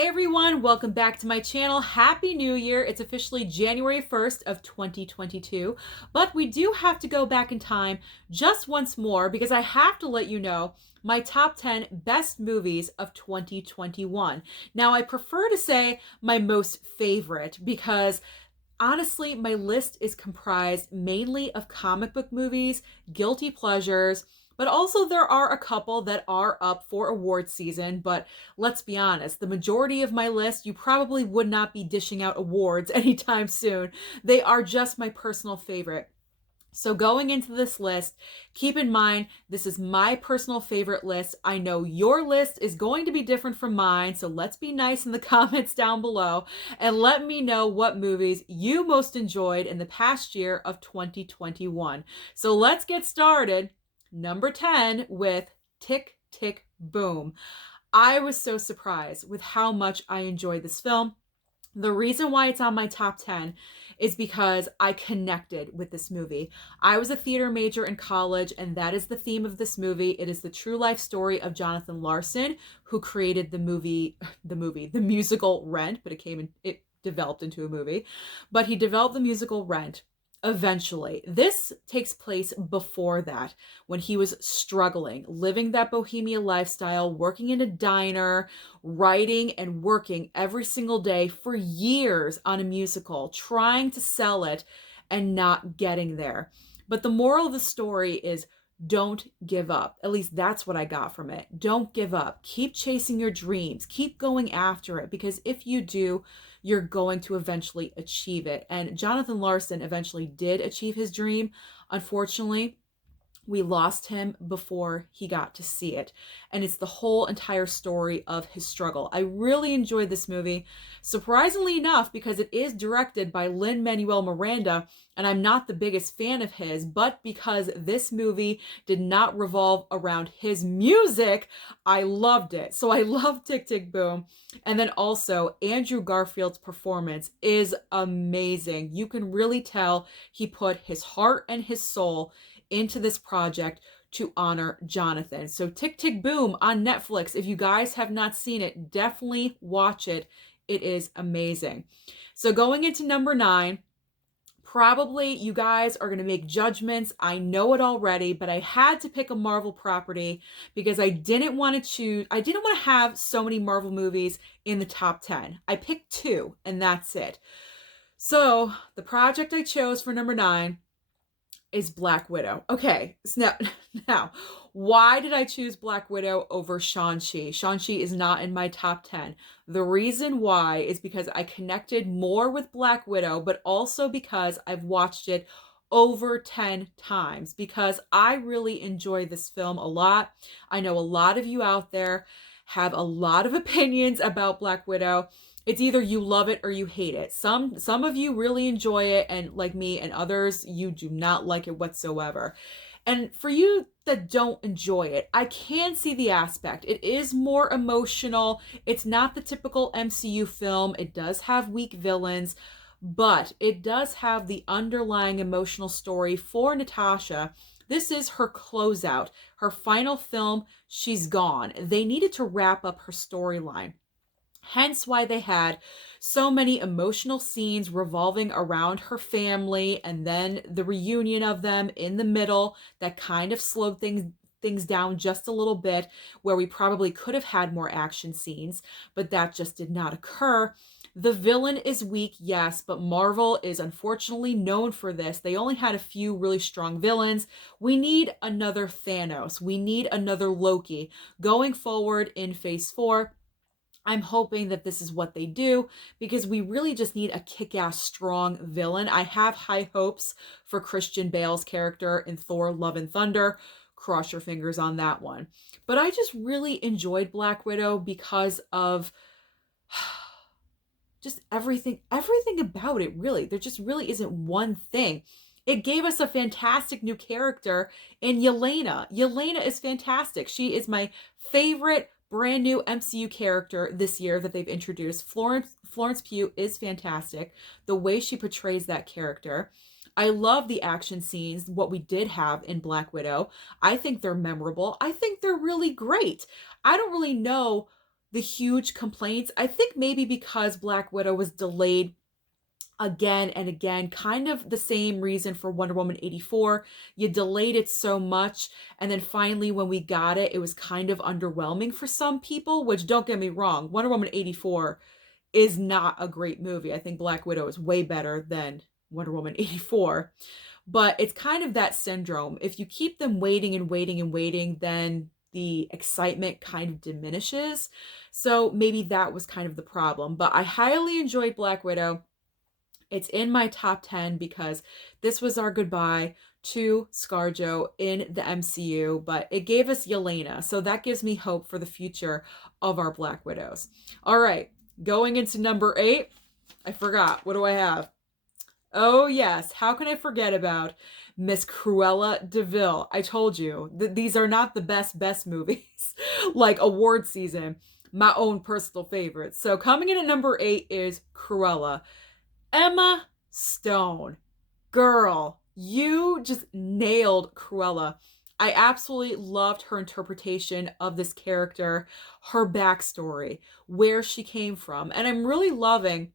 Hey everyone, welcome back to my channel. Happy New Year. It's officially January 1st of 2022, but we do have to go back in time just once more because I have to let you know my top 10 best movies of 2021. Now, I prefer to say my most favorite because honestly, my list is comprised mainly of comic book movies, guilty pleasures, but also there are a couple that are up for award season. But let's be honest, the majority of my list, you probably would not be dishing out awards anytime soon. They are just my personal favorite. So going into this list, keep in mind, this is my personal favorite list. I know your list is going to be different from mine, so let's be nice in the comments down below and let me know what movies you most enjoyed in the past year of 2021. So let's get started. Number 10 with Tick, Tick, Boom. I was so surprised with how much I enjoyed this film. The reason why it's on my top 10 is because I connected with this movie. I was a theater major in college, and that is the theme of this movie. It is the true life story of Jonathan Larson, who created the musical Rent, but it developed into a movie. But he developed the musical Rent eventually. This takes place before that, when he was struggling, living that bohemian lifestyle, working in a diner, writing and working every single day for years on a musical, trying to sell it and not getting there. But the moral of the story is don't give up. At least that's what I got from it. Don't give up. Keep chasing your dreams. Keep going after it, because if you do, you're going to eventually achieve it. And Jonathan Larson eventually did achieve his dream. Unfortunately, we lost him before he got to see it. And it's the whole entire story of his struggle. I really enjoyed this movie, surprisingly enough, because it is directed by Lin-Manuel Miranda, and I'm not the biggest fan of his, but because this movie did not revolve around his music, I loved it. So I love Tick, Tick, Boom. And then also, Andrew Garfield's performance is amazing. You can really tell he put his heart and his soul into this project to honor Jonathan. So Tick, Tick, Boom on Netflix. If you guys have not seen it, definitely watch it. It is amazing. So going into number 9, probably you guys are going to make judgments. I know it already, but I had to pick a Marvel property because I didn't want to have so many Marvel movies in the top 10. I picked 2 and that's it. So the project I chose for number 9 is Black Widow. Okay, so now, why did I choose Black Widow over Shang-Chi? Shang-Chi is not in my top 10. The reason why is because I connected more with Black Widow, but also because I've watched it over 10 times, because I really enjoy this film a lot. I know a lot of you out there have a lot of opinions about Black Widow. It's either you love it or you hate it. Some of you really enjoy it, and like me, and others, you do not like it whatsoever. And for you that don't enjoy it, I can see the aspect. It is more emotional. It's not the typical MCU film. It does have weak villains, but it does have the underlying emotional story for Natasha. This is her closeout, her final film. She's gone. They needed to wrap up her storyline. Hence why they had so many emotional scenes revolving around her family, and then the reunion of them in the middle that kind of slowed things down just a little bit, where we probably could have had more action scenes, but that just did not occur. The villain is weak, yes, but Marvel is unfortunately known for this. They only had a few really strong villains. We need another Thanos. We need another Loki. Going forward in Phase 4, I'm hoping that this is what they do, because we really just need a kick-ass strong villain. I have high hopes for Christian Bale's character in Thor: Love and Thunder. Cross your fingers on that one. But I just really enjoyed Black Widow because of just everything about it, really. There just really isn't one thing. It gave us a fantastic new character in Yelena. Yelena is fantastic. She is my favorite brand new MCU character this year that they've introduced. Florence Pugh is fantastic. The way she portrays that character. I love the action scenes, what we did have in Black Widow. I think they're memorable. I think they're really great. I don't really know the huge complaints. I think maybe because Black Widow was delayed again and again, kind of the same reason for Wonder Woman 84. You delayed it so much, and then finally when we got it, it was kind of underwhelming for some people, which, don't get me wrong, Wonder Woman 84 is not a great movie. I think Black Widow is way better than Wonder Woman 84. But it's kind of that syndrome. If you keep them waiting and waiting and waiting, then the excitement kind of diminishes. So maybe that was kind of the problem. But I highly enjoyed Black Widow. It's in my top 10 because this was our goodbye to ScarJo in the MCU, but it gave us Yelena. So that gives me hope for the future of our Black Widows. All right, going into number 8. I forgot. What do I have? Oh, yes. How can I forget about Miss Cruella de Vil? I told you, these are not the best movies, like award season, my own personal favorites. So coming in at number 8 is Cruella. Emma Stone. Girl, you just nailed Cruella. I absolutely loved her interpretation of this character, her backstory, where she came from. And I'm really loving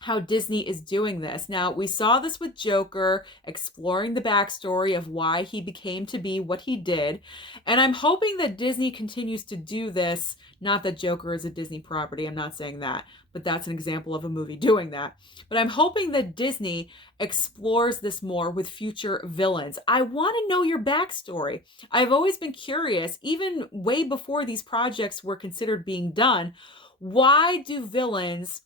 how Disney is doing this. Now, we saw this with Joker, exploring the backstory of why he became to be what he did. And I'm hoping that Disney continues to do this. Not that Joker is a Disney property, I'm not saying that, but that's an example of a movie doing that. But I'm hoping that Disney explores this more with future villains. I want to know your backstory. I've always been curious, even way before these projects were considered being done, why do villains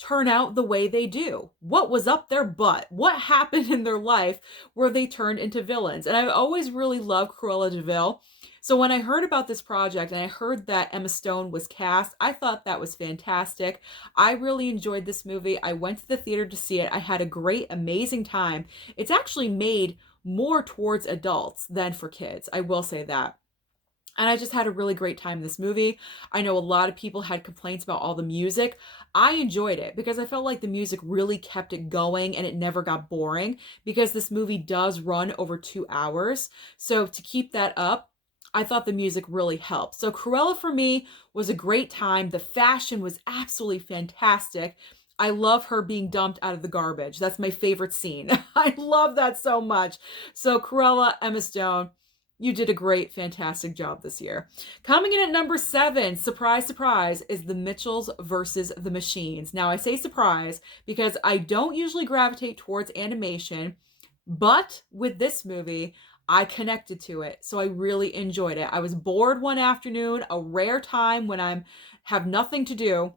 turn out the way they do? What was up their butt? What happened in their life where they turned into villains? And I've always really loved Cruella de Vil. So when I heard about this project and I heard that Emma Stone was cast, I thought that was fantastic. I really enjoyed this movie. I went to the theater to see it. I had a great, amazing time. It's actually made more towards adults than for kids. I will say that. And I just had a really great time in this movie. I know a lot of people had complaints about all the music. I enjoyed it because I felt like the music really kept it going and it never got boring, because this movie does run over 2 hours. So to keep that up, I thought the music really helped. So Cruella for me was a great time. The fashion was absolutely fantastic. I love her being dumped out of the garbage. That's my favorite scene. I love that so much. So Cruella, Emma Stone, you did a great, fantastic job this year. Coming in at number 7, surprise, surprise, is The Mitchells versus the Machines. Now, I say surprise because I don't usually gravitate towards animation, but with this movie, I connected to it. So I really enjoyed it. I was bored one afternoon, a rare time when I have nothing to do.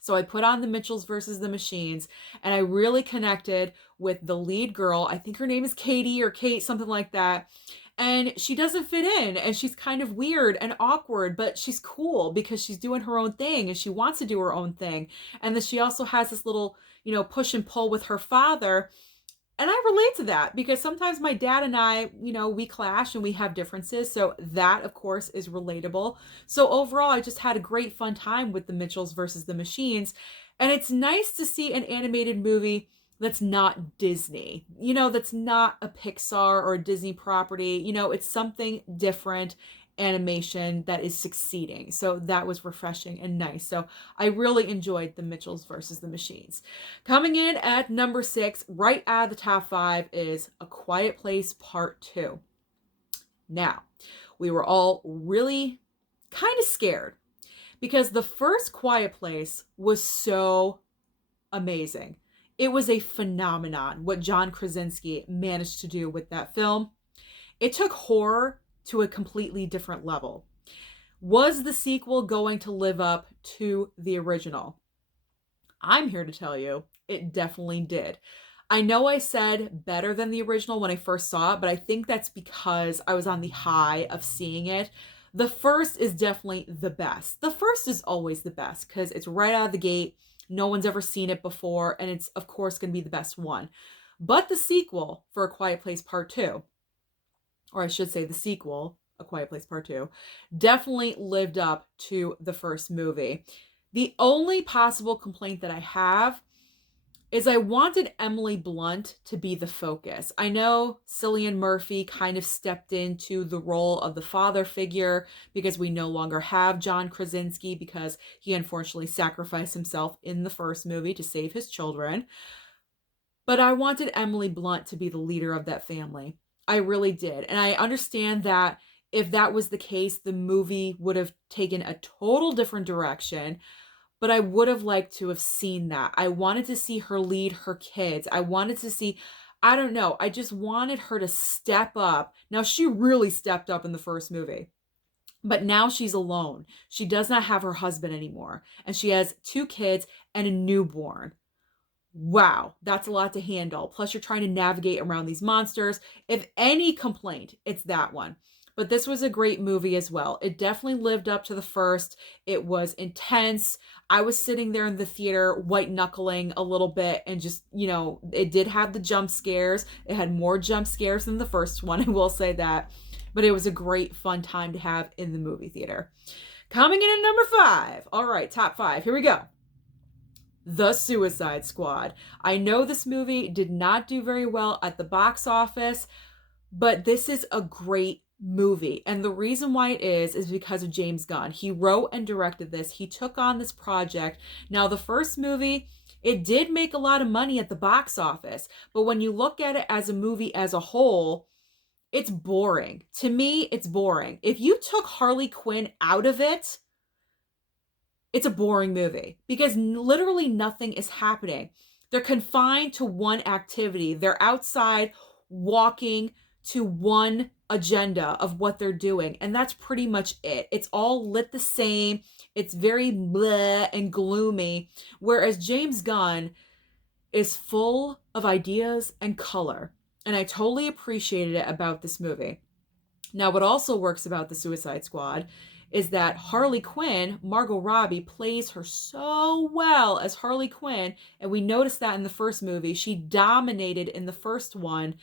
So I put on The Mitchells versus the Machines, and I really connected with the lead girl. I think her name is Katie or Kate, something like that. And she doesn't fit in, and she's kind of weird and awkward, but she's cool because she's doing her own thing and she wants to do her own thing. And then she also has this little, push and pull with her father. And I relate to that because sometimes my dad and I, we clash and we have differences. So that, of course, is relatable. So overall, I just had a great fun time with The Mitchells versus the Machines. And it's nice to see an animated movie that's not Disney, that's not a Pixar or a Disney property. It's something different, animation that is succeeding. So that was refreshing and nice. So I really enjoyed The Mitchells versus the Machines. Coming in at number 6, right out of the top 5, is A Quiet Place Part 2. Now, we were all really kind of scared because the first Quiet Place was so amazing. It was a phenomenon what John Krasinski managed to do with that film. It took horror to a completely different level. Was the sequel going to live up to the original? I'm here to tell you, it definitely did. I know I said better than the original when I first saw it, but I think that's because I was on the high of seeing it. The first is definitely the best. The first is always the best because it's right out of the gate. No one's ever seen it before, and it's, of course, going to be the best one. But the sequel for A Quiet Place Part 2, or I should say the sequel, A Quiet Place Part 2, definitely lived up to the first movie. The only possible complaint that I have is I wanted Emily Blunt to be the focus. I know Cillian Murphy kind of stepped into the role of the father figure because we no longer have John Krasinski because he unfortunately sacrificed himself in the first movie to save his children. But I wanted Emily Blunt to be the leader of that family. I really did. And I understand that if that was the case, the movie would have taken a total different direction. But I would have liked to have seen that. I wanted to see her lead her kids. I wanted to see, I don't know, I just wanted her to step up. Now, she really stepped up in the first movie, but now she's alone. She does not have her husband anymore, and she has 2 kids and a newborn. Wow, that's a lot to handle. Plus, you're trying to navigate around these monsters. If any complaint, it's that one. But this was a great movie as well. It definitely lived up to the first. It was intense. I was sitting there in the theater, white knuckling a little bit, and just, it did have the jump scares. It had more jump scares than the first one, I will say that. But it was a great, fun time to have in the movie theater. Coming in at number 5. All right, top 5. Here we go. The Suicide Squad. I know this movie did not do very well at the box office, but this is a great movie. And the reason why it is because of James Gunn. He wrote and directed this. He took on this project. Now, the first movie, it did make a lot of money at the box office, but when you look at it as a movie as a whole, it's boring. To me, it's boring. If you took Harley Quinn out of it, it's a boring movie because literally nothing is happening. They're confined to one activity. They're outside walking to one agenda of what they're doing. And that's pretty much it. It's all lit the same. It's very bleh and gloomy. Whereas James Gunn is full of ideas and color. And I totally appreciated it about this movie. Now, what also works about the Suicide Squad is that Harley Quinn, Margot Robbie, plays her so well as Harley Quinn. And we noticed that in the first movie. She dominated in the first one.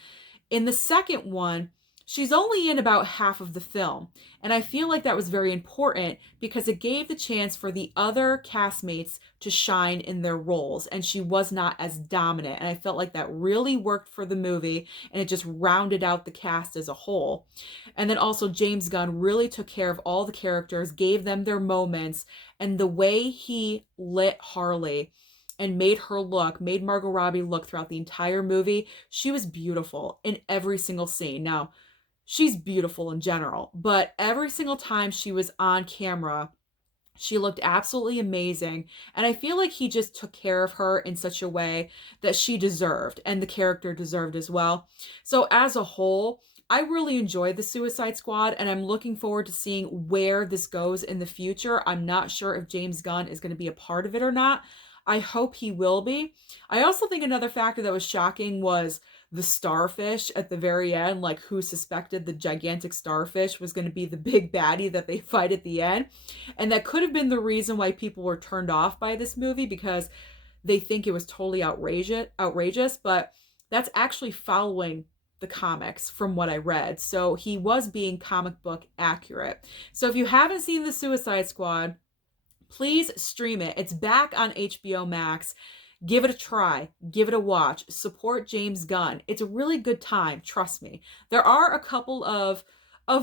In the second one, she's only in about half of the film. And I feel like that was very important because it gave the chance for the other castmates to shine in their roles. And she was not as dominant. And I felt like that really worked for the movie. And it just rounded out the cast as a whole. And then also James Gunn really took care of all the characters, gave them their moments. And the way he lit Harley and made Margot Robbie look throughout the entire movie, she was beautiful in every single scene. Now, she's beautiful in general, but every single time she was on camera, she looked absolutely amazing. And I feel like he just took care of her in such a way that she deserved and the character deserved as well. So as a whole, I really enjoyed the Suicide Squad, and I'm looking forward to seeing where this goes in the future. I'm not sure if James Gunn is going to be a part of it or not. I hope he will be. I also think another factor that was shocking was the starfish at the very end, like who suspected the gigantic starfish was going to be the big baddie that they fight at the end. And that could have been the reason why people were turned off by this movie, because they think it was totally outrageous, but that's actually following the comics from what I read. So he was being comic book accurate. So if you haven't seen the Suicide Squad, please stream it. It's back on HBO Max. Give it a try. Give it a watch. Support James Gunn. It's a really good time. Trust me. There are a couple of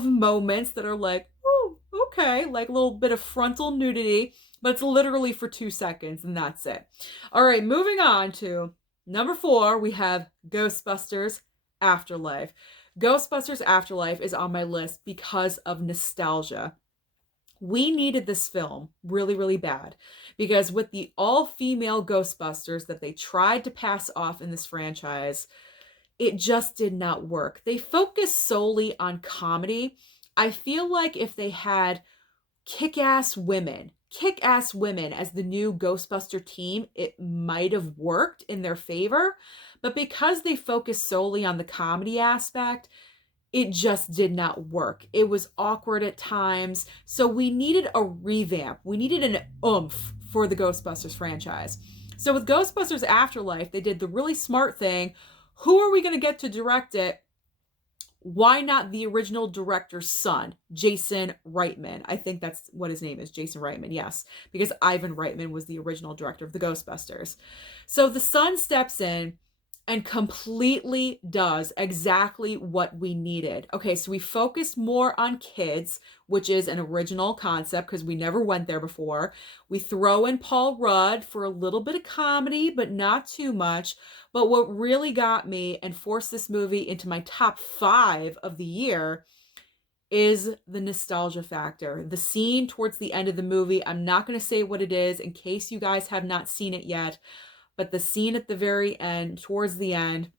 moments that are like, oh, okay, like a little bit of frontal nudity, but it's literally for 2 seconds and that's it. All right, moving on to number 4, we have Ghostbusters Afterlife. Ghostbusters Afterlife is on my list because of nostalgia. We needed this film really, really bad because with the all-female Ghostbusters that they tried to pass off in this franchise, it just did not work. They focused solely on comedy. I feel like if they had kick-ass women as the new Ghostbuster team, it might have worked in their favor. But because they focused solely on the comedy aspect, it just did not work. It was awkward at times. So we needed a revamp. We needed an oomph for the Ghostbusters franchise. So with Ghostbusters Afterlife, they did the really smart thing. Who are we going to get to direct it? why not the original director's son, Jason Reitman? I think that's what his name is, Jason Reitman, yes, because Ivan Reitman was the original director of the Ghostbusters. So the son steps in and completely does exactly what we needed. Okay, so we focused more on kids, which is an original concept because we never went there before. We throw in Paul Rudd for a little bit of comedy, but not too much. But what really got me and forced this movie into my top 5 of the year is the nostalgia factor. The scene towards the end of the movie, I'm not going to say what it is in case you guys have not seen it yet, but the scene at the very end, towards the end,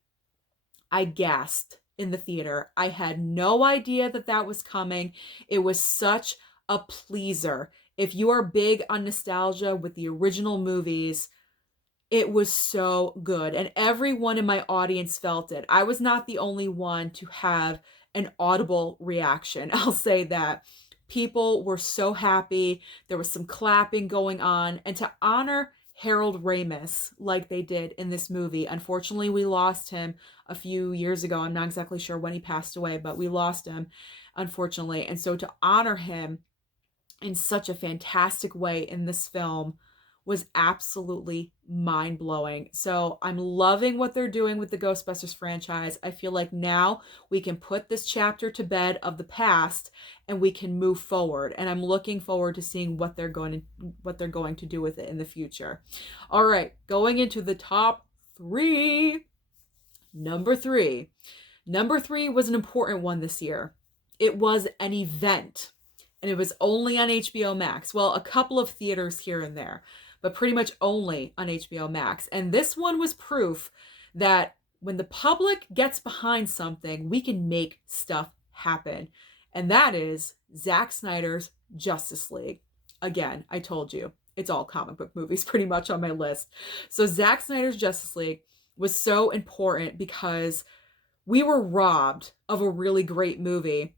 I gasped in the theater. I had no idea that that was coming. It was such a pleaser. If you are big on nostalgia with the original movies, it was so good. And everyone in my audience felt it. I was not the only one to have an audible reaction. I'll say that. People were so happy. There was some clapping going on. And to honor Harold Ramis like they did in this movie. Unfortunately, we lost him a few years ago. I'm not exactly sure when he passed away, but we lost him, unfortunately. And so to honor him in such a fantastic way in this film was absolutely mind-blowing. So I'm loving what they're doing with the Ghostbusters franchise. I feel like now we can put this chapter to bed of the past and we can move forward. And I'm looking forward to seeing what they're going to do with it in the future. All right, going into the top 3. Number 3. Number 3 was an important one this year. It was an event, and it was only on HBO Max. Well, a couple of theaters here and there, but pretty much only on HBO Max. And this one was proof that when the public gets behind something, we can make stuff happen. And that is Zack Snyder's Justice League. Again, I told you, it's all comic book movies pretty much on my list. So Zack Snyder's Justice League was so important because we were robbed of a really great movie,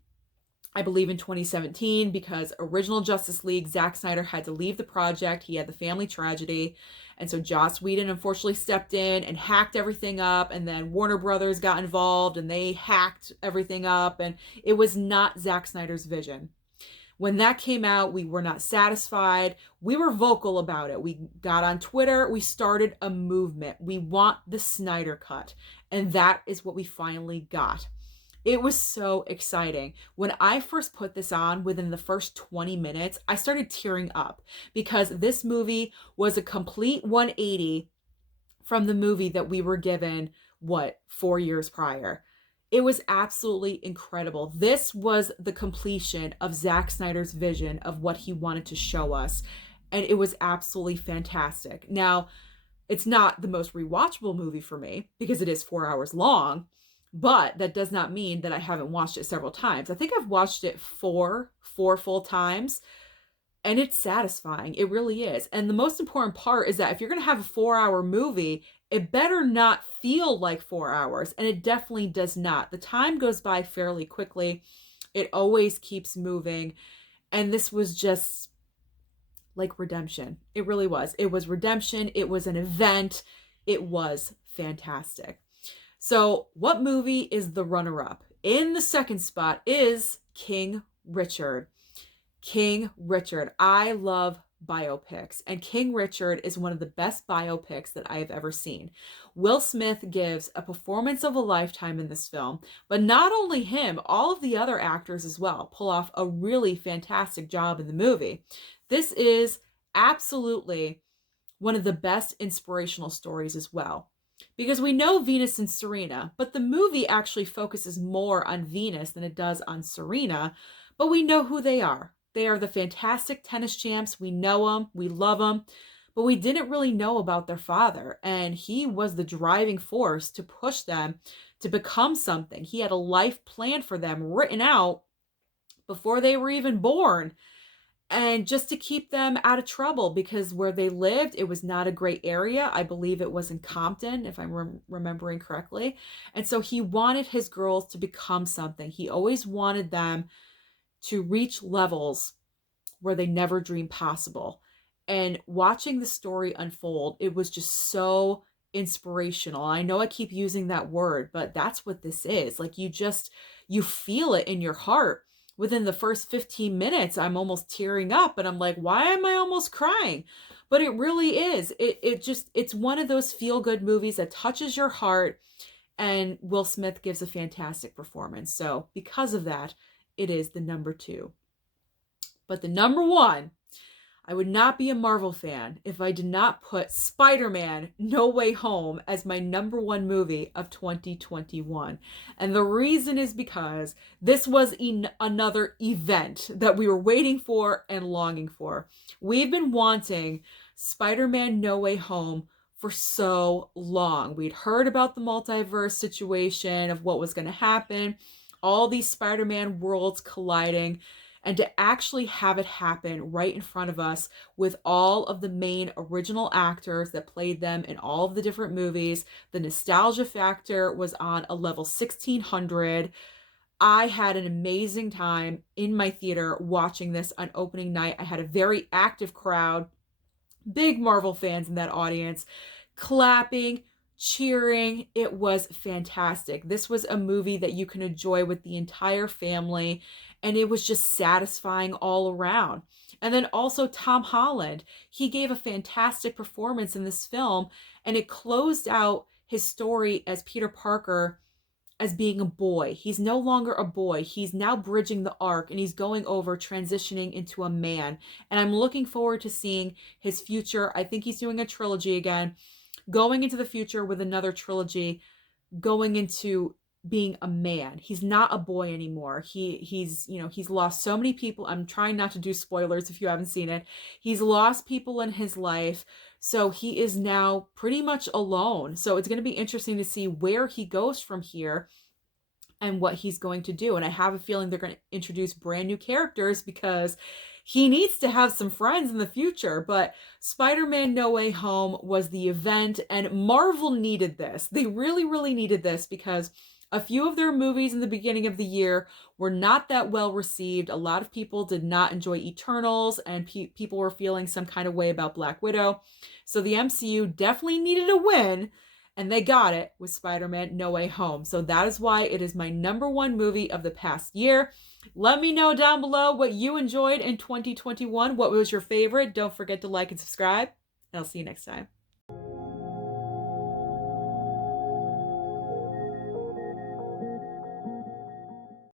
I believe in 2017, because original Justice League, Zack Snyder had to leave the project. He had the family tragedy. And so Joss Whedon unfortunately stepped in and hacked everything up. And then Warner Brothers got involved and they hacked everything up. And it was not Zack Snyder's vision. When that came out, we were not satisfied. We were vocal about it. We got on Twitter. We started a movement. We want the Snyder Cut. And that is what we finally got. It was so exciting. When I first put this on, within the first 20 minutes, I started tearing up because this movie was a complete 180 from the movie that we were given, 4 years prior. It was absolutely incredible. This was the completion of Zack Snyder's vision of what he wanted to show us, and it was absolutely fantastic. Now, it's not the most rewatchable movie for me because it is 4 hours long, but that does not mean that I haven't watched it several times. I think I've watched it four full times, and it's satisfying. It really is. And the most important part is that if you're going to have a 4-hour movie, it better not feel like 4 hours. And it definitely does not. The time goes by fairly quickly. It always keeps moving. And this was just like redemption. It really was. It was redemption. It was an event. It was fantastic. So what movie is the runner-up? In the second spot is King Richard. King Richard. I love biopics, and King Richard is one of the best biopics that I have ever seen. Will Smith gives a performance of a lifetime in this film, but not only him, all of the other actors as well pull off a really fantastic job in the movie. This is absolutely one of the best inspirational stories as well. Because we know Venus and Serena, but the movie actually focuses more on Venus than it does on Serena, but we know who they are. They are the fantastic tennis champs. We know them, we love them, but we didn't really know about their father, and he was the driving force to push them to become something. He had a life plan for them written out before they were even born, and just to keep them out of trouble, because where they lived, it was not a great area. I believe it was in Compton, if I'm remembering correctly. And so he wanted his girls to become something. He always wanted them to reach levels where they never dreamed possible. And watching the story unfold, it was just so inspirational. I know I keep using that word, but that's what this is. Like, you feel it in your heart. Within the first 15 minutes, I'm almost tearing up and I'm like, why am I almost crying? But it really is. It's one of those feel good movies that touches your heart, and Will Smith gives a fantastic performance. So because of that, it is the number 2. But the number 1, I would not be a Marvel fan if I did not put Spider-Man No Way Home as my number 1 movie of 2021. And the reason is because this was another event that we were waiting for and longing for. We've been wanting Spider-Man No Way Home for so long. We'd heard about the multiverse situation, of what was going to happen, all these Spider-Man worlds colliding, and to actually have it happen right in front of us with all of the main original actors that played them in all of the different movies. The nostalgia factor was on a level 1600. I had an amazing time in my theater watching this on opening night. I had a very active crowd, big Marvel fans in that audience, clapping, cheering. It was fantastic. This was a movie that you can enjoy with the entire family, and it was just satisfying all around. And then also Tom Holland, he gave a fantastic performance in this film, and it closed out his story as Peter Parker as being a boy. He's no longer a boy. He's now bridging the arc, and he's going over, transitioning into a man. And I'm looking forward to seeing his future. I think he's doing a trilogy again, going into the future with another trilogy, going into being a man. He's not a boy anymore. He's lost so many people. I'm trying not to do spoilers if you haven't seen it. He's lost people in his life. So he is now pretty much alone. So it's going to be interesting to see where he goes from here and what he's going to do. And I have a feeling they're going to introduce brand new characters, because he needs to have some friends in the future. But Spider-Man No Way Home was the event, and Marvel needed this. They really, really needed this, because a few of their movies in the beginning of the year were not that well received. A lot of people did not enjoy Eternals, and people were feeling some kind of way about Black Widow. So the MCU definitely needed a win, and they got it with Spider-Man No Way Home. So that is why it is my number 1 movie of the past year. Let me know down below what you enjoyed in 2021. What was your favorite? Don't forget to like and subscribe, and I'll see you next time.